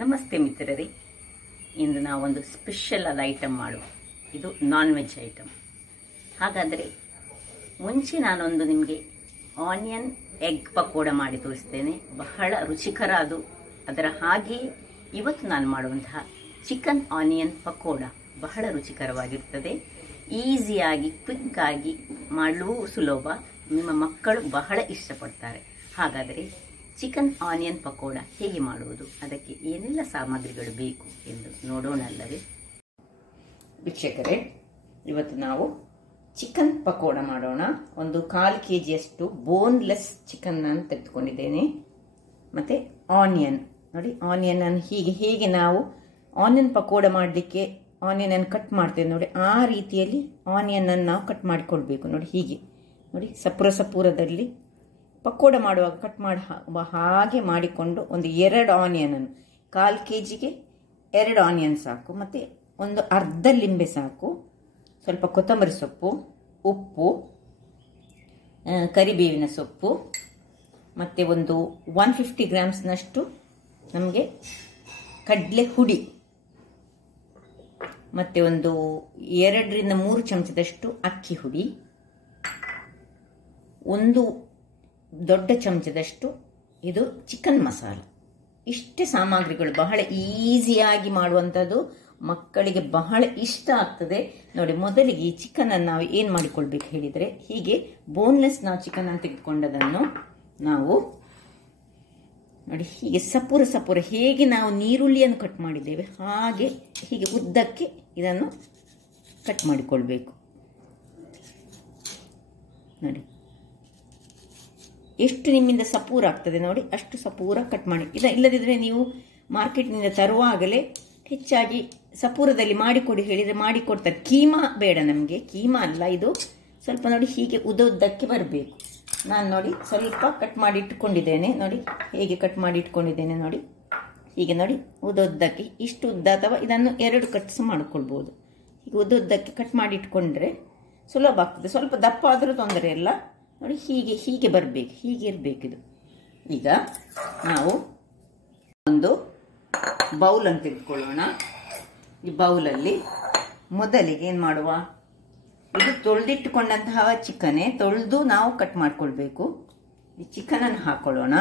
ನಮಸ್ತೆ ಮಿತ್ರರೇ, ಇಂದು ನಾವೊಂದು ಸ್ಪೆಷಲ್ ಆದ ಐಟಮ್ ಮಾಡುವ. ಇದು ನಾನ್ ವೆಜ್ ಐಟಮ್. ಹಾಗಾದರೆ ಮುಂಚೆ ನಾನೊಂದು ನಿಮಗೆ ಆನಿಯನ್ ಎಗ್ ಪಕೋಡ ಮಾಡಿ ತೋರಿಸ್ತೇನೆ. ಬಹಳ ರುಚಿಕರ ಅದು. ಅದರ ಹಾಗೆಯೇ ಇವತ್ತು ನಾನು ಮಾಡುವಂತಹ ಚಿಕನ್ ಆನಿಯನ್ ಪಕೋಡ ಬಹಳ ರುಚಿಕರವಾಗಿರ್ತದೆ. ಈಸಿಯಾಗಿ ಕ್ವಿಕ್ಕಾಗಿ ಮಾಡಲು ಸುಲಭ. ನಿಮ್ಮ ಮಕ್ಕಳು ಬಹಳ ಇಷ್ಟಪಡ್ತಾರೆ. ಹಾಗಾದರೆ ಚಿಕನ್ ಆನಿಯನ್ ಪಕೋಡ ಹೇಗೆ ಮಾಡುವುದು, ಅದಕ್ಕೆ ಏನೆಲ್ಲ ಸಾಮಗ್ರಿಗಳು ಬೇಕು ಎಂದು ನೋಡೋಣ ಅಲ್ಲವೇ ವೀಕ್ಷಕರೇ. ಇವತ್ತು ನಾವು ಚಿಕನ್ ಪಕೋಡ ಮಾಡೋಣ. ಒಂದು 1/4 kg ಬೋನ್ಲೆಸ್ ಚಿಕನ್ ಅನ್ನು ತೆಗೆದುಕೊಂಡಿದ್ದೇನೆ. ಮತ್ತೆ ಆನಿಯನ್ ನೋಡಿ, ಆನಿಯನ್ ಅನ್ನು ಹೇಗೆ ನಾವು ಆನಿಯನ್ ಪಕೋಡ ಮಾಡಲಿಕ್ಕೆ ಆನಿಯನ್ ಅನ್ನು ಕಟ್ ಮಾಡ್ತೇವೆ ನೋಡಿ, ಆ ರೀತಿಯಲ್ಲಿ ಆನಿಯನ್ ಅನ್ನು ನಾವು ಕಟ್ ಮಾಡಿಕೊಳ್ಬೇಕು. ನೋಡಿ ಹೀಗೆ ನೋಡಿ, ಸಪುರದಲ್ಲಿ ಪಕೋಡ ಮಾಡುವಾಗ ಕಟ್ ಮಾಡಿ ಹಾಗೆ ಮಾಡಿಕೊಂಡು ಒಂದು 2 ಆನಿಯನ್ ಅನ್ನು 1/4 kgಗೆ 2 ಆನಿಯನ್ ಸಾಕು. ಮತ್ತೆ ಒಂದು ಅರ್ಧ ಲಿಂಬೆ ಸಾಕು. ಸ್ವಲ್ಪ ಕೊತ್ತಂಬರಿ ಸೊಪ್ಪು, ಉಪ್ಪು, ಕರಿಬೇವಿನ ಸೊಪ್ಪು, ಮತ್ತೆ ಒಂದು 150 ಗ್ರಾಮ್ಸ್ನಷ್ಟು ನಮಗೆ ಕಡಲೆ ಹುಡಿ, ಮತ್ತೆ ಒಂದು 2 ರಿಂದ 3 ಚಮಚದಷ್ಟು ಅಕ್ಕಿ ಹುಡಿ, ಒಂದು ದೊಡ್ಡ ಚಮಚದಷ್ಟು ಇದು ಚಿಕನ್ ಮಸಾಲ. ಇಷ್ಟೇ ಸಾಮಗ್ರಿಗಳು. ಬಹಳ ಈಸಿಯಾಗಿ ಮಾಡುವಂಥದ್ದು, ಮಕ್ಕಳಿಗೆ ಬಹಳ ಇಷ್ಟ ಆಗ್ತದೆ. ನೋಡಿ, ಮೊದಲಿಗೆ ಈ ಚಿಕನ್ ಅನ್ನು ನಾವು ಏನು ಮಾಡಿಕೊಳ್ಬೇಕು ಹೇಳಿದರೆ, ಹೀಗೆ ಬೋನ್ಲೆಸ್ ನಾವು ಚಿಕನ್ ಅನ್ನು ತೆಗೆದುಕೊಂಡದನ್ನು ನಾವು ನೋಡಿ ಹೀಗೆ ಸಪುರ ಹೇಗೆ ನಾವು ನೀರುಳ್ಳಿಯನ್ನು ಕಟ್ ಮಾಡಿದ್ದೇವೆ ಹಾಗೆ ಹೀಗೆ ಉದ್ದಕ್ಕೆ ಇದನ್ನು ಕಟ್ ಮಾಡಿಕೊಳ್ಬೇಕು. ನೋಡಿ ಎಷ್ಟು ನಿಮ್ಮಿಂದ ಸಪೂರ ಆಗ್ತದೆ ನೋಡಿ, ಅಷ್ಟು ಸಪೂರ ಕಟ್ ಮಾಡಿ. ಇಲ್ಲದಿದ್ದರೆ ನೀವು ಮಾರ್ಕೆಟ್ನಿಂದ ತರುವಾಗಲೇ ಹೆಚ್ಚಾಗಿ ಸಪೂರದಲ್ಲಿ ಮಾಡಿಕೊಡಿ ಹೇಳಿದರೆ ಮಾಡಿಕೊಡ್ತಾರೆ. ಕೀಮಾ ಬೇಡ ನಮಗೆ, ಕೀಮಾ ಅಲ್ಲ ಇದು. ಸ್ವಲ್ಪ ನೋಡಿ ಹೀಗೆ ಉದ್ದಕ್ಕೆ ಬರಬೇಕು. ನಾನು ನೋಡಿ ಸ್ವಲ್ಪ ಕಟ್ ಮಾಡಿ ಇಟ್ಕೊಂಡಿದ್ದೇನೆ. ನೋಡಿ ಹೇಗೆ ಕಟ್ ಮಾಡಿ ಇಟ್ಕೊಂಡಿದ್ದೇನೆ ನೋಡಿ, ಹೀಗೆ ನೋಡಿ ಉದ್ದಕ್ಕೆ. ಇಷ್ಟು ಉದ್ದ ಅಥವಾ ಇದನ್ನು 2 ಕಟ್ಸ್ ಮಾಡಿಕೊಳ್ಬೋದು. ಹೀಗೆ ಉದ್ದಕ್ಕೆ ಕಟ್ ಮಾಡಿ ಇಟ್ಕೊಂಡ್ರೆ ಸುಲಭ ಆಗ್ತದೆ. ಸ್ವಲ್ಪ ದಪ್ಪ ಆದರೂ ತೊಂದರೆ ಇಲ್ಲ. ನೋಡಿ ಹೀಗೆ ಬರಬೇಕು, ಹೀಗೆ ಇರಬೇಕು ಇದು. ಈಗ ನಾವು ಒಂದು ಬೌಲನ್ನು ತೆಗೆದುಕೊಳ್ಳೋಣ. ಈ ಬೌಲಲ್ಲಿ ಮೊದಲಿಗೆ ಏನು ಮಾಡುವ, ಇದು ತೊಳೆದಿಟ್ಟುಕೊಂಡಂತಹ ಚಿಕನ್ನೇ, ತೊಳೆದು ನಾವು ಕಟ್ ಮಾಡ್ಕೊಳ್ಬೇಕು. ಈ ಚಿಕನನ್ನು ಹಾಕೊಳ್ಳೋಣ.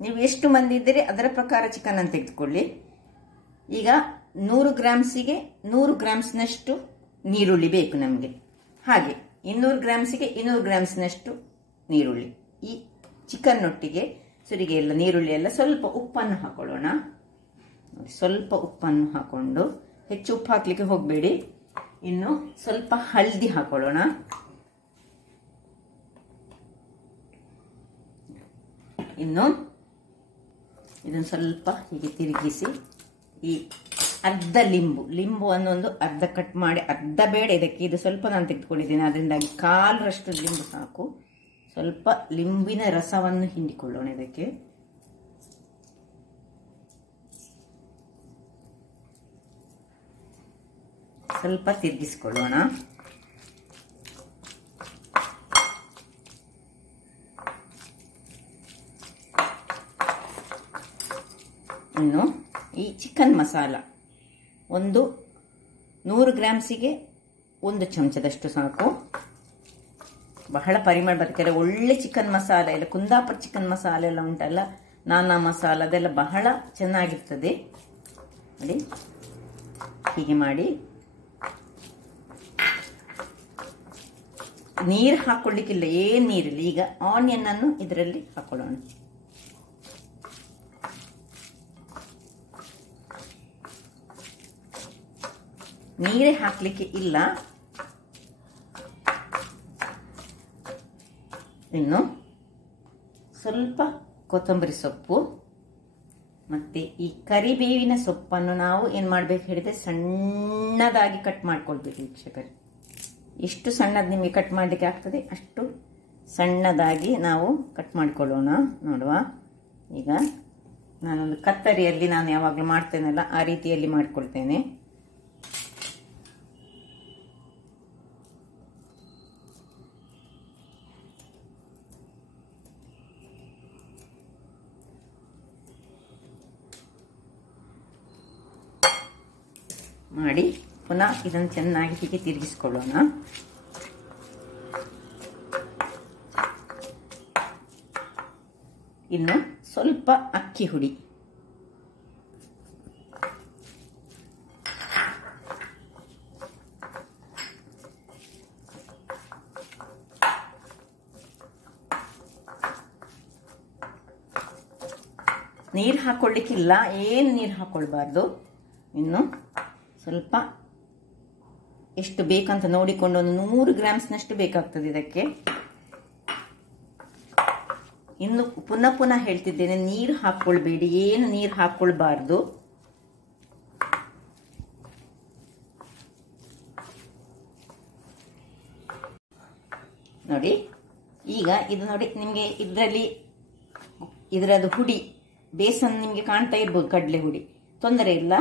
ನೀವು ಎಷ್ಟು ಮಂದಿ ಇದ್ದರೆ ಅದರ ಪ್ರಕಾರ ಚಿಕನನ್ನು ತೆಗೆದುಕೊಳ್ಳಿ. ಈಗ 100 ಗ್ರಾಮ್ಸಿಗೆ 100 ಗ್ರಾಮ್ಸ್ನಷ್ಟು ನೀರುಳ್ಳಿ ಬೇಕು ನಮಗೆ. ಹಾಗೆ 200 ಗ್ರಾಮ್ಸಿಗೆ 200 ಗ್ರಾಮ್ಸ್ನಷ್ಟು ನೀರುಳ್ಳಿ. ಈ ಚಿಕನ್ ಒಟ್ಟಿಗೆ ಸುರಿಗೆ ಎಲ್ಲ ನೀರುಳ್ಳಿ ಎಲ್ಲ ಸ್ವಲ್ಪ ಉಪ್ಪನ್ನು ಹಾಕೊಳ್ಳೋಣ. ಸ್ವಲ್ಪ ಉಪ್ಪನ್ನು ಹಾಕೊಂಡು, ಹೆಚ್ಚು ಉಪ್ಪು ಹಾಕಲಿಕ್ಕೆ ಹೋಗಬೇಡಿ. ಇನ್ನು ಸ್ವಲ್ಪ ಹಳದಿ ಹಾಕೊಳ್ಳೋಣ. ಇನ್ನು ಇದನ್ನು ಸ್ವಲ್ಪ ಹೀಗೆ ತಿರುಗಿಸಿ, ಈ ಅರ್ಧ ಲಿಂಬು ಅನ್ನೊಂದು ಅರ್ಧ ಕಟ್ ಮಾಡಿ, ಅರ್ಧ ಬೇಡ ಇದಕ್ಕೆ, ಇದು ಸ್ವಲ್ಪ ನಾನು ತೆಗೆದುಕೊಂಡಿದ್ದೇನೆ, ಅದರಿಂದಾಗಿ 1/4ರಷ್ಟು ಲಿಂಬು ಸಾಕು. ಸ್ವಲ್ಪ ಲಿಂಬಿನ ರಸವನ್ನು ಹಿಂಡಿಕೊಳ್ಳೋಣ ಇದಕ್ಕೆ. ಸ್ವಲ್ಪ ತಿರುಗಿಸಿಕೊಳ್ಳೋಣ. ಇನ್ನು ಈ ಚಿಕನ್ ಮಸಾಲ ಒಂದು 100 ಗ್ರಾಮ್ಸಿಗೆ 1 ಚಮಚದಷ್ಟು ಸಾಕು. ಬಹಳ ಪರಿಮಳ ಬರ್ತದೆ. ಒಳ್ಳೆ ಚಿಕನ್ ಮಸಾಲ ಎಲ್ಲ, ಕುಂದಾಪುರ ಚಿಕನ್ ಮಸಾಲೆ ಎಲ್ಲ ಉಂಟಲ್ಲ, ನಾನಾ ಮಸಾಲ, ಅದೆಲ್ಲ ಬಹಳ ಚೆನ್ನಾಗಿರ್ತದೆ. ನೋಡಿ ಹೀಗೆ ಮಾಡಿ. ನೀರು ಹಾಕೊಳ್ಳಿಕ್ಕಿಲ್ಲ, ಏನು ನೀರಿಲ್ಲ. ಈಗ ಆನಿಯನ್ ಅನ್ನು ಇದರಲ್ಲಿ ಹಾಕೊಳ್ಳೋಣ. ನೀರೇ ಹಾಕ್ಲಿಕ್ಕೆ ಇಲ್ಲ. ಇನ್ನು ಸ್ವಲ್ಪ ಕೊತ್ತಂಬರಿ ಸೊಪ್ಪು, ಮತ್ತೆ ಈ ಕರಿಬೇವಿನ ಸೊಪ್ಪನ್ನು ನಾವು ಏನು ಮಾಡಬೇಕು ಹೇಳಿದ್ರೆ ಸಣ್ಣದಾಗಿ ಕಟ್ ಮಾಡ್ಕೊಳ್ಬೇಕು ವೀಕ್ಷಕರೇ. ಎಷ್ಟು ಸಣ್ಣದು ನಿಮಗೆ ಕಟ್ ಮಾಡಲಿಕ್ಕೆ ಆಗ್ತದೆ ಅಷ್ಟು ಸಣ್ಣದಾಗಿ ನಾವು ಕಟ್ ಮಾಡಿಕೊಳ್ಳೋಣ. ನೋಡುವ, ಈಗ ನಾನೊಂದು ಕತ್ತರಿಯಲ್ಲಿ ನಾನು ಯಾವಾಗಲೂ ಮಾಡ್ತೇನಲ್ಲ ಆ ರೀತಿಯಲ್ಲಿ ಮಾಡ್ಕೊಳ್ತೇನೆ. ಮಾಡಿ ಪುನಃ ಇದನ್ನು ಚೆನ್ನಾಗಿ ಹೀಗೆ ತಿರುಗಿಸ್ಕೊಳ್ಳೋಣ. ಇನ್ನು ಸ್ವಲ್ಪ ಅಕ್ಕಿ ಹುಡಿ, ನೀರು ಹಾಕೊಳ್ಳಿಕ್ಕಿಲ್ಲ, ಏನು ನೀರು ಹಾಕೊಳ್ಬಾರ್ದು. ಇನ್ನು ಸ್ವಲ್ಪ ಎಷ್ಟು ಬೇಕಂತ ನೋಡಿಕೊಂಡು ಒಂದು 100 ಗ್ರಾಮ್ಸ್ನಷ್ಟು ಬೇಕಾಗ್ತದೆ ಇದಕ್ಕೆ. ಇನ್ನು ಪುನಃ ಪುನಃ ಹೇಳ್ತಿದ್ದೇನೆ, ನೀರು ಹಾಕೊಳ್ಬೇಡಿ, ಏನು ನೀರು ಹಾಕೊಳ್ಬಾರ್ದು. ನೋಡಿ ಈಗ ಇದು ನೋಡಿ, ನಿಮಗೆ ಇದರದ್ದು ಹುಡಿ ಬೇಸನ್ ನಿಮಗೆ ಕಾಣ್ತಾ ಇರ್ಬೋದು, ಕಡಲೆ ಹುಡಿ, ತೊಂದರೆ ಇಲ್ಲ.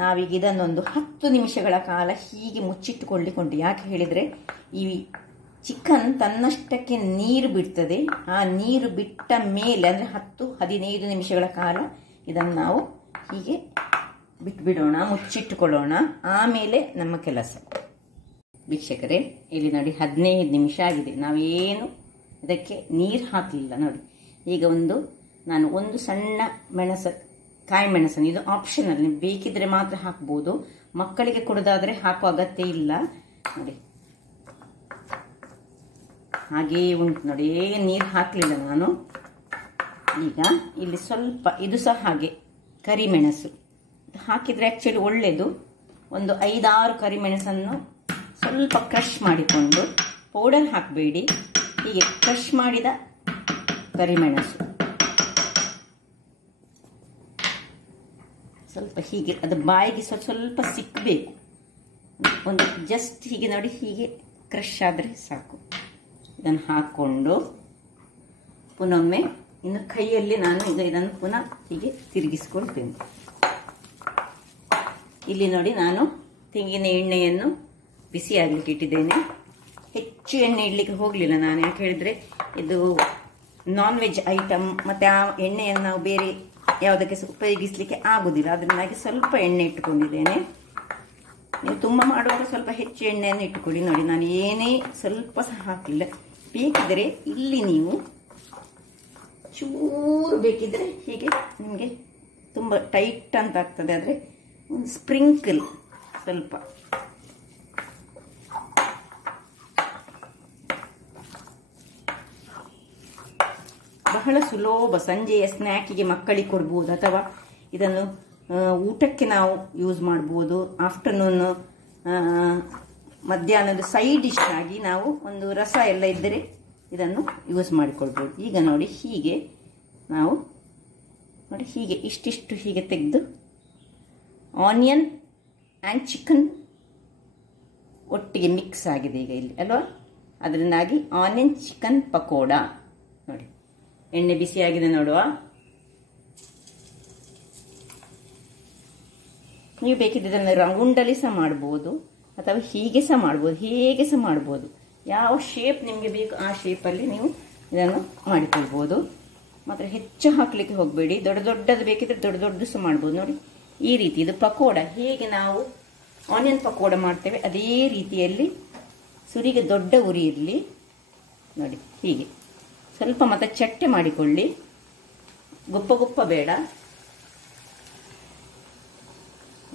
ನಾವೀಗ ಇದನ್ನೊಂದು 10 ನಿಮಿಷಗಳ ಕಾಲ ಹೀಗೆ ಮುಚ್ಚಿಟ್ಟುಕೊಳ್ಳಿಕೊಂಡು, ಯಾಕೆ ಹೇಳಿದರೆ ಈ ಚಿಕನ್ ತನ್ನಷ್ಟಕ್ಕೆ ನೀರು ಬಿಡ್ತದೆ. ಆ ನೀರು ಬಿಟ್ಟ ಮೇಲೆ ಅಂದರೆ 10-15 ನಿಮಿಷಗಳ ಕಾಲ ಇದನ್ನು ನಾವು ಹೀಗೆ ಬಿಟ್ಬಿಡೋಣ, ಮುಚ್ಚಿಟ್ಟುಕೊಳ್ಳೋಣ. ಆಮೇಲೆ ನಮ್ಮ ಕೆಲಸ. ವೀಕ್ಷಕರೇ, ಇಲ್ಲಿ ನೋಡಿ 15 ನಿಮಿಷ ಆಗಿದೆ, ನಾವೇನು ಇದಕ್ಕೆ ನೀರು ಹಾಕಲಿಲ್ಲ. ನೋಡಿ ಈಗ ನಾನು ಒಂದು ಸಣ್ಣ ಕಾಯಿ ಮೆಣಸನ್ನು, ಇದು ಆಪ್ಷನಲ್, ನೀವು ಬೇಕಿದ್ರೆ ಮಾತ್ರ ಹಾಕ್ಬೋದು, ಮಕ್ಕಳಿಗೆ ಕೊಡೋದಾದ್ರೆ ಹಾಕೋ ಅಗತ್ಯ ಇಲ್ಲ. ನೋಡಿ ಹಾಗೇ ಉಂಟು ನೋಡಿ, ನೀರು ಹಾಕಲಿಲ್ಲ ನಾನು. ಈಗ ಇಲ್ಲಿ ಸ್ವಲ್ಪ ಇದು ಸಹ ಹಾಗೆ ಕರಿಮೆಣಸು ಹಾಕಿದರೆ ಆ್ಯಕ್ಚುಲಿ ಒಳ್ಳೆಯದು. ಒಂದು 5-6 ಕರಿಮೆಣಸನ್ನು ಸ್ವಲ್ಪ ಕ್ರಷ್ ಮಾಡಿಕೊಂಡು, ಪೌಡರ್ ಹಾಕಬೇಡಿ, ಹೀಗೆ ಕ್ರಷ್ ಮಾಡಿದ ಕರಿಮೆಣಸು ಸ್ವಲ್ಪ ಹೀಗೆ ಅದು ಬಾಯಿಗೆ ಸ್ವಲ್ಪ ಸಿಕ್ಕಬೇಕು. ಒಂದು ಜಸ್ಟ್ ಹೀಗೆ ನೋಡಿ, ಹೀಗೆ ಕ್ರಷ್ ಆದರೆ ಸಾಕು. ಇದನ್ನು ಹಾಕ್ಕೊಂಡು ಪುನೊಮ್ಮೆ ಇನ್ನು ಕೈಯಲ್ಲಿ ನಾನು ಈಗ ಇದನ್ನು ಪುನಃ ಹೀಗೆ ತಿರುಗಿಸ್ಕೊಳ್ತೇನೆ. ಇಲ್ಲಿ ನೋಡಿ, ನಾನು ತೆಂಗಿನ ಎಣ್ಣೆಯನ್ನು ಬಿಸಿ ಆಗಲಿಕ್ಕೆ ಇಟ್ಟಿದ್ದೇನೆ. ಹೆಚ್ಚು ಎಣ್ಣೆ ಇಡಲಿಕ್ಕೆ ಹೋಗಲಿಲ್ಲ ನಾನು, ಯಾಕೆ ಹೇಳಿದರೆ ಇದು ನಾನ್ ವೆಜ್ ಐಟಮ್, ಮತ್ತು ಆ ಎಣ್ಣೆಯನ್ನು ನಾವು ಬೇರೆ ಯಾವುದಕ್ಕೆ ಉಪಯೋಗಿಸಲಿಕ್ಕೆ ಆಗುದಿಲ್ಲ. ಅದರಿಂದಾಗಿ ಸ್ವಲ್ಪ ಎಣ್ಣೆ ಇಟ್ಟುಕೊಂಡಿದ್ದೇನೆ. ನೀವು ತುಂಬ ಮಾಡುವಾಗ ಸ್ವಲ್ಪ ಹೆಚ್ಚು ಎಣ್ಣೆಯನ್ನು ಇಟ್ಟುಕೊಳ್ಳಿ. ನೋಡಿ ನಾನು ಏನೇ ಸ್ವಲ್ಪ ಸಹ ಹಾಕಲಿಲ್ಲ. ಬೇಕಿದ್ರೆ ಇಲ್ಲಿ ನೀವು ಚೂರು ಬೇಕಿದ್ರೆ ಹೀಗೆ, ನಿಮಗೆ ತುಂಬ ಟೈಟ್ ಅಂತ ಆಗ್ತದೆ ಆದರೆ ಒಂದು ಸ್ಪ್ರಿಂಕಲ್ ಸ್ವಲ್ಪ ಬಹಳ ಸುಲಭ. ಸಂಜೆಯ ಸ್ನ್ಯಾಕಿಗೆ ಮಕ್ಕಳಿಗೆ ಕೊಡ್ಬೋದು, ಅಥವಾ ಇದನ್ನು ಊಟಕ್ಕೆ ನಾವು ಯೂಸ್ ಮಾಡ್ಬೋದು. ಆಫ್ಟರ್ನೂನ್ ಮಧ್ಯಾಹ್ನದ ಸೈಡ್ ಡಿಶ್ ಆಗಿ ನಾವು ಒಂದು ರಸ ಎಲ್ಲ ಇದ್ದರೆ ಇದನ್ನು ಯೂಸ್ ಮಾಡಿಕೊಳ್ಬೋದು. ಈಗ ನೋಡಿ ಹೀಗೆ ನಾವು ನೋಡಿ ಹೀಗೆ ಇಷ್ಟಿಷ್ಟು ಹೀಗೆ ತೆಗೆದು ಆನಿಯನ್ ಆ್ಯಂಡ್ ಚಿಕನ್ ಒಟ್ಟಿಗೆ ಮಿಕ್ಸ್ ಆಗಿದೆ ಈಗ ಇಲ್ಲಿ ಅಲ್ವಾ. ಅದರಿಂದಾಗಿ ಆನಿಯನ್ ಚಿಕನ್ ಪಕೋಡ. ನೋಡಿ ಎಣ್ಣೆ ಬಿಸಿಯಾಗಿದೆ ನೋಡುವ. ನೀವು ಬೇಕಿದ್ರೆ ಇದನ್ನು ರೌಂಡಲ್ಲಿ ಸಹ ಮಾಡ್ಬೋದು, ಅಥವಾ ಹೀಗೆ ಸಹ ಮಾಡ್ಬೋದು, ಹೇಗೆ ಸಹ ಮಾಡ್ಬೋದು. ಯಾವ ಶೇಪ್ ನಿಮಗೆ ಬೇಕು ಆ ಶೇಪಲ್ಲಿ ನೀವು ಇದನ್ನು ಮಾಡಿಕೊಳ್ಬೋದು. ಮಾತ್ರ ಹೆಚ್ಚು ಹಾಕಲಿಕ್ಕೆ ಹೋಗಬೇಡಿ. ದೊಡ್ಡದು ಬೇಕಿದ್ರೆ ದೊಡ್ಡದು ಸಹ ಮಾಡ್ಬೋದು. ನೋಡಿ ಈ ರೀತಿ ಇದು ಪಕೋಡ, ಹೇಗೆ ನಾವು ಆನಿಯನ್ ಪಕೋಡ ಮಾಡ್ತೇವೆ ಅದೇ ರೀತಿಯಲ್ಲಿ ಸುರಿಗೆ ದೊಡ್ಡ ಉರಿ ಇರಲಿ. ನೋಡಿ ಹೀಗೆ ಸ್ವಲ್ಪ ಮತ್ತೆ ಚಟ್ಟೆ ಮಾಡಿಕೊಳ್ಳಿ, ಗುಪ್ಪ ಬೇಡ.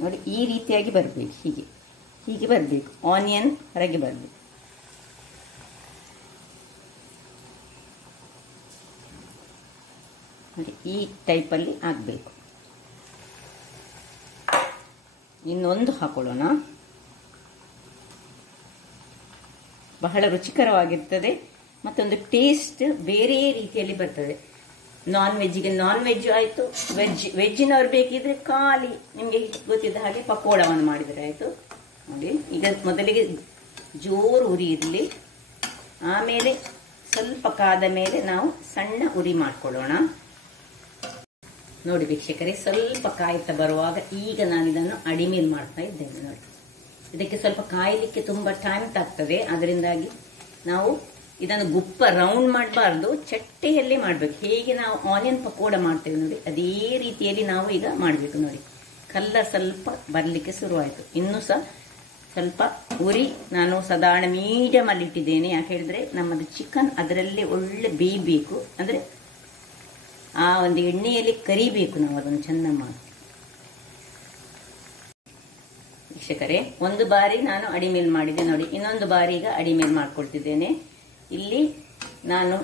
ನೋಡಿ ಈ ರೀತಿಯಾಗಿ ಬರಬೇಕು, ಹೀಗೆ ಬರಬೇಕು. ಆನಿಯನ್ ಹೊರಗೆ ಬರಬೇಕು. ನೋಡಿ ಈ ಟೈಪಲ್ಲಿ ಆಗಬೇಕು. ಇನ್ನೊಂದು ಹಾಕೊಳ್ಳೋಣ. ಬಹಳ ರುಚಿಕರವಾಗಿರ್ತದೆ, ಮತ್ತೊಂದು ಟೇಸ್ಟ್ ಬೇರೆ ರೀತಿಯಲ್ಲಿ ಬರ್ತದೆ. ನಾನ್ ವೆಜ್ಜಿಗೆ ನಾನ್ ವೆಜ್ ಆಯಿತು, ವೆಜ್ಜಿನವ್ರು ಬೇಕಿದ್ರೆ ಖಾಲಿ ನಿಮಗೆ ಗೊತ್ತಿದ್ದ ಹಾಗೆ ಪಕೋಡವನ್ನು ಮಾಡಿದರೆ ಆಯಿತು. ನೋಡಿ ಈಗ ಮೊದಲಿಗೆ ಜೋರು ಉರಿ ಇರಲಿ, ಆಮೇಲೆ ಸ್ವಲ್ಪ ಕಾದ ಮೇಲೆ ನಾವು ಸಣ್ಣ ಉರಿ ಮಾಡ್ಕೊಳ್ಳೋಣ. ನೋಡಿ ವೀಕ್ಷಕರೇ, ಸ್ವಲ್ಪ ಕಾಯ್ತಾ ಬರುವಾಗ ಈಗ ನಾನು ಇದನ್ನು ಅಡಿಮೇಲ್ ಮಾಡ್ತಾ ಇದ್ದೇನೆ. ನೋಡಿ ಇದಕ್ಕೆ ಸ್ವಲ್ಪ ಕಾಯಲಿಕ್ಕೆ ತುಂಬ ಟೈಮ್ ತಾಗ್ತದೆ, ಅದರಿಂದಾಗಿ ನಾವು ಇದನ್ನು ಗುಪ್ಪ ರೌಂಡ್ ಮಾಡಬಾರ್ದು, ಚಟ್ಟೆಯಲ್ಲಿ ಮಾಡಬೇಕು. ಹೇಗೆ ನಾವು ಆನಿಯನ್ ಪಕೋಡ ಮಾಡ್ತೇವೆ ನೋಡಿ ಅದೇ ರೀತಿಯಲ್ಲಿ ನಾವು ಈಗ ಮಾಡಬೇಕು. ನೋಡಿ ಕಲರ್ ಸ್ವಲ್ಪ ಬರಲಿಕ್ಕೆ ಶುರುವಾಯಿತು. ಇನ್ನೂ ಸಹ ಸ್ವಲ್ಪ ಉರಿ ನಾನು ಸಾಧಾರಣ ಮೀಡಿಯಮ್ ಅಲ್ಲಿ ಇಟ್ಟಿದ್ದೇನೆ. ಯಾಕೆ ಹೇಳಿದ್ರೆ ನಮ್ಮದು ಚಿಕನ್ ಅದರಲ್ಲಿ ಒಳ್ಳೆ ಬೇಯಬೇಕು, ಅಂದರೆ ಆ ಒಂದು ಎಣ್ಣೆಯಲ್ಲಿ ಕರಿಬೇಕು ನಾವು ಅದನ್ನು ಚೆಂದ ಮಾಡಿ. ವೀಕ್ಷಕರೇ, ಒಂದು ಬಾರಿ ನಾನು ಅಡಿಮೇಲ್ ಮಾಡಿದೆ ನೋಡಿ, ಇನ್ನೊಂದು ಬಾರಿ ಈಗ ಅಡಿಮೇಲ್ ಮಾಡ್ಕೊಳ್ತಿದ್ದೇನೆ. ಇಲ್ಲಿ ನಾನು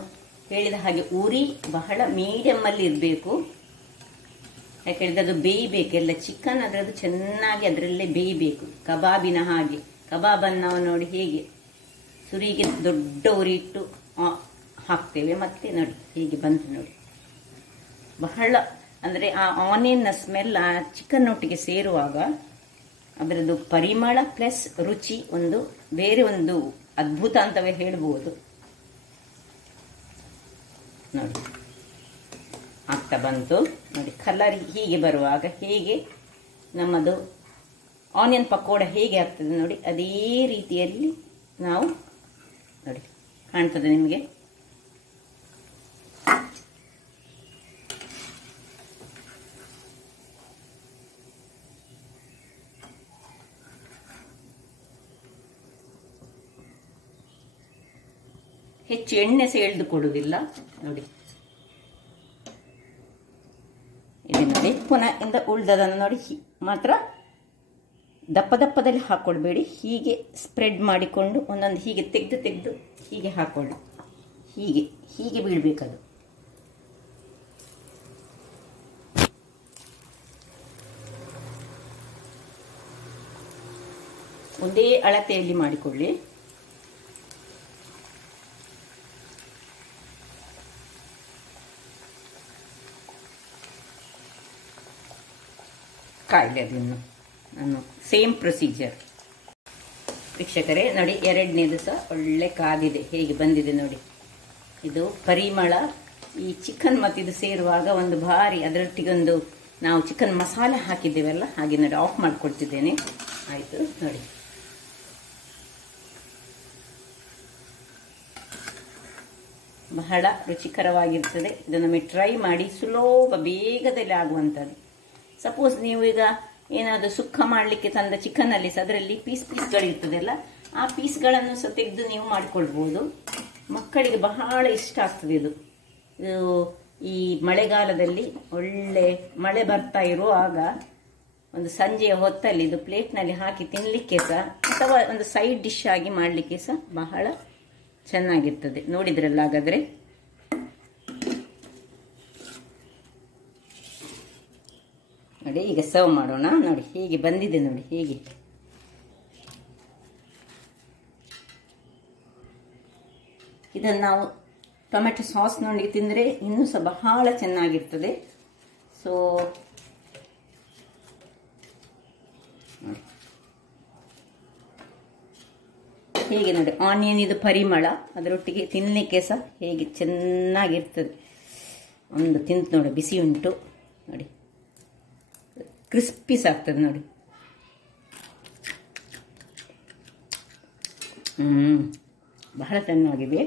ಹೇಳಿದ ಹಾಗೆ ಉರಿ ಬಹಳ ಮೀಡಿಯಮ್ ಅಲ್ಲಿ ಇರಬೇಕು. ಯಾಕೆ ಹೇಳಿದ್ರೆ ಅದು ಬೇಯಬೇಕು, ಎಲ್ಲ ಚಿಕನ್ ಅದರದ್ದು ಚೆನ್ನಾಗಿ ಅದರಲ್ಲೇ ಬೇಯಬೇಕು, ಕಬಾಬಿನ ಹಾಗೆ. ಕಬಾಬನ್ನು ನಾವು ನೋಡಿ ಹೇಗೆ ಸುರಿಗೆ ದೊಡ್ಡ ಉರಿ ಇಟ್ಟು ಹಾಕ್ತೇವೆ, ಮತ್ತೆ ನೋಡಿ ಹೇಗೆ ಬಂತು ನೋಡಿ. ಬಹಳ ಅಂದರೆ ಆ ಆನಿಯನ್ನ ಸ್ಮೆಲ್ ಆ ಚಿಕನ್ ಒಟ್ಟಿಗೆ ಸೇರುವಾಗ ಅದರದ್ದು ಪರಿಮಳ ಪ್ಲಸ್ ರುಚಿ ಒಂದು ಬೇರೆ ಒಂದು ಅದ್ಭುತ ಅಂತವೇ ಹೇಳ್ಬೋದು. ನೋಡಿ ಆಗ್ತಾ ಬಂತು ನೋಡಿ. ಕಲರ್ ಹೀಗೆ ಬರುವಾಗ ಹೇಗೆ ನಮ್ಮದು ಆನಿಯನ್ ಪಕೋಡ ಹೇಗೆ ಆಗ್ತದೆ ನೋಡಿ, ಅದೇ ರೀತಿಯಲ್ಲಿ ನಾವು ನೋಡಿ ಕಾಣ್ತದೆ ನಿಮಗೆ. ಹೆಚ್ಚು ಎಣ್ಣೆ ಸಹ ಎಳೆದುಕೊಳ್ಳುವುದಿಲ್ಲ ನೋಡಿ. ಇದು ನೋಡಿ, ಪುನಃ ಇಂದ ಉಳ್ದದನ್ನು ನೋಡಿ ಮಾತ್ರ ದಪ್ಪ ದಪ್ಪದಲ್ಲಿ ಹಾಕೊಳ್ಬೇಡಿ, ಹೀಗೆ ಸ್ಪ್ರೆಡ್ ಮಾಡಿಕೊಂಡು ಒಂದೊಂದು ಹೀಗೆ ತೆಗೆದು ತೆಗೆದು ಹೀಗೆ ಹಾಕೊಳ್ಳಿ. ಹೀಗೆ ಹೀಗೆ ಬೀಳ್ಬೇಕದು. ಒಂದೇ ಅಳತೆಯಲ್ಲಿ ಮಾಡಿಕೊಳ್ಳಿ. ಕಾಯಿಲೆ ಅದನ್ನು ನಾನು ಸೇಮ್ ಪ್ರೊಸೀಜರ್. ವೀಕ್ಷಕರೇ ನೋಡಿ, ಎರಡನೇದು ಸಹ ಒಳ್ಳೆ ಕಾದಿದೆ, ಹೇಗೆ ಬಂದಿದೆ ನೋಡಿ. ಇದು ಪರಿಮಳ ಈ ಚಿಕನ್ ಮತ್ತು ಇದು ಸೇರುವಾಗ ಒಂದು ಭಾರಿ, ಅದರೊಟ್ಟಿಗೊಂದು ನಾವು ಚಿಕನ್ ಮಸಾಲೆ ಹಾಕಿದ್ದೇವಲ್ಲ ಹಾಗೆ ನೋಡಿ. ಆಫ್ ಮಾಡಿಕೊಡ್ತಿದ್ದೇನೆ. ಆಯಿತು ನೋಡಿ. ಬಹಳ ರುಚಿಕರವಾಗಿರ್ತದೆ. ಇದನ್ನು ಟ್ರೈ ಮಾಡಿ, ಸುಲಭ ಬೇಗದಲ್ಲಿ ಆಗುವಂಥದ್ದು. ಸಪೋಸ್ ನೀವು ಈಗ ಏನಾದರೂ ಸುಕ್ಕ ಮಾಡಲಿಕ್ಕೆ ತಂದ ಚಿಕನಲ್ಲಿ ಸಹ ಅದರಲ್ಲಿ ಪೀಸ್ಗಳಿರ್ತದಲ್ಲ, ಆ ಪೀಸ್ಗಳನ್ನು ಸಹ ತೆಗೆದು ನೀವು ಮಾಡಿಕೊಳ್ಬೋದು. ಮಕ್ಕಳಿಗೆ ಬಹಳ ಇಷ್ಟ ಆಗ್ತದೆ ಇದು. ಈ ಮಳೆಗಾಲದಲ್ಲಿ ಒಳ್ಳೆ ಮಳೆ ಬರ್ತಾ ಇರುವಾಗ ಒಂದು ಸಂಜೆಯ ಹೊತ್ತಲ್ಲಿ ಇದು ಪ್ಲೇಟ್ನಲ್ಲಿ ಹಾಕಿ ತಿನ್ನಲಿಕ್ಕೆ ಸಹ, ಅಥವಾ ಒಂದು ಸೈಡ್ ಡಿಶ್ ಆಗಿ ಮಾಡಲಿಕ್ಕೆ ಸಹ ಬಹಳ ಚೆನ್ನಾಗಿರ್ತದೆ. ನೋಡಿದ್ರಲ್ಲ ಹಾಗಾದ್ರೆ. ನೋಡಿ ಈಗ ಸರ್ವ್ ಮಾಡೋಣ. ನೋಡಿ ಹೇಗೆ ಬಂದಿದೆ ನೋಡಿ, ಹೇಗೆ ಇದನ್ನು ನಾವು ಟೊಮೆಟೊ ಸಾಸ್ನೊಂದಿಗೆ ತಿಂದರೆ ಇನ್ನೂ ಸಹ ಬಹಳ ಚೆನ್ನಾಗಿರ್ತದೆ. ಸೊ ಹೇಗೆ ನೋಡಿ ಆನಿಯನ್ ಇದು ಪರಿಮಳ ಅದರೊಟ್ಟಿಗೆ ತಿನ್ನಲಿಕ್ಕೆ ಸಹ ಹೇಗೆ ಚೆನ್ನಾಗಿರ್ತದೆ. ಒಂದು ತಿಂತು ನೋಡಿ, ಬಿಸಿ ಉಂಟು ನೋಡಿ, ಕ್ರಿಸ್ಪೀಸ್ ಆಗ್ತದೆ ನೋಡಿ. ಬಹಳ ಚೆನ್ನಾಗಿದೆ.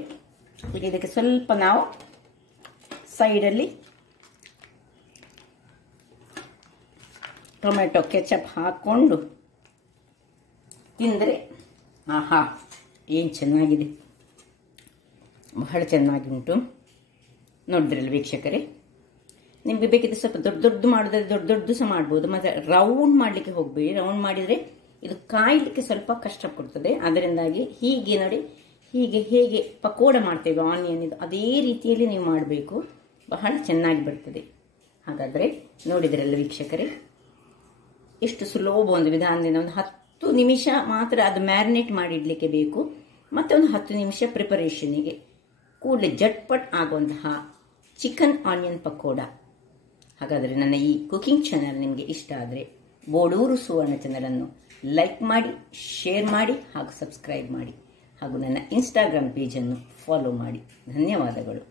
ಈಗ ಇದಕ್ಕೆ ಸ್ವಲ್ಪ ನಾವು ಸೈಡಲ್ಲಿ ಟೊಮೆಟೊ ಕೆಚಪ್ ಹಾಕ್ಕೊಂಡು ತಿಂದರೆ ಆಹಾ ಏನು ಚೆನ್ನಾಗಿದೆ, ಬಹಳ ಚೆನ್ನಾಗಿ ಉಂಟು. ನೋಡಿದ್ರಲ್ಲ ವೀಕ್ಷಕರೇ, ನಿಮಗೆ ಬೇಕಿದ್ರೆ ಸ್ವಲ್ಪ ದೊಡ್ಡ ದೊಡ್ಡ ಮಾಡೋದಾದ್ರೆ ದೊಡ್ಡ ದೊಡ್ಡದು ಸಹ ಮಾಡ್ಬೋದು. ಮತ್ತು ರೌಂಡ್ ಮಾಡಲಿಕ್ಕೆ ಹೋಗಬೇಡಿ, ರೌಂಡ್ ಮಾಡಿದರೆ ಇದು ಕಾಯಲಿಕ್ಕೆ ಸ್ವಲ್ಪ ಕಷ್ಟ ಕೊಡ್ತದೆ. ಅದರಿಂದಾಗಿ ಹೀಗೆ ನೋಡಿ, ಹೀಗೆ ಹೇಗೆ ಪಕೋಡ ಮಾಡ್ತೇವೆ ಆನಿಯನ್ ಇದು, ಅದೇ ರೀತಿಯಲ್ಲಿ ನೀವು ಮಾಡಬೇಕು, ಬಹಳ ಚೆನ್ನಾಗಿ ಬರ್ತದೆ. ಹಾಗಾದರೆ ನೋಡಿದ್ರಲ್ಲ ವೀಕ್ಷಕರೇ, ಎಷ್ಟು ಸುಲಭ ಒಂದು ವಿಧಾನದಿಂದ. ಒಂದು 10 ನಿಮಿಷ ಮಾತ್ರ ಅದು ಮ್ಯಾರಿನೇಟ್ ಮಾಡಿಡಲಿಕ್ಕೆ ಬೇಕು, ಮತ್ತು ಒಂದು 10 ನಿಮಿಷ ಪ್ರಿಪರೇಷನಿಗೆ ಕೂಡಲೇ ಜಟ್ಪಟ್ ಆಗುವಂತಹ ಚಿಕನ್ ಆನಿಯನ್ ಪಕೋಡ. ಹಾಗಾದರೆ ನನ್ನ ಈ ಕುಕಿಂಗ್ ಚಾನಲ್ ನಿಮಗೆ ಇಷ್ಟ ಆದರೆ ಬೋಡೂರು ಸುವರ್ಣ ಚಾನಲನ್ನು ಲೈಕ್ ಮಾಡಿ, ಶೇರ್ ಮಾಡಿ ಹಾಗೂ ಸಬ್ಸ್ಕ್ರೈಬ್ ಮಾಡಿ, ಹಾಗೂ ನನ್ನ ಇನ್ಸ್ಟಾಗ್ರಾಮ್ ಪೇಜನ್ನು ಫಾಲೋ ಮಾಡಿ. ಧನ್ಯವಾದಗಳು.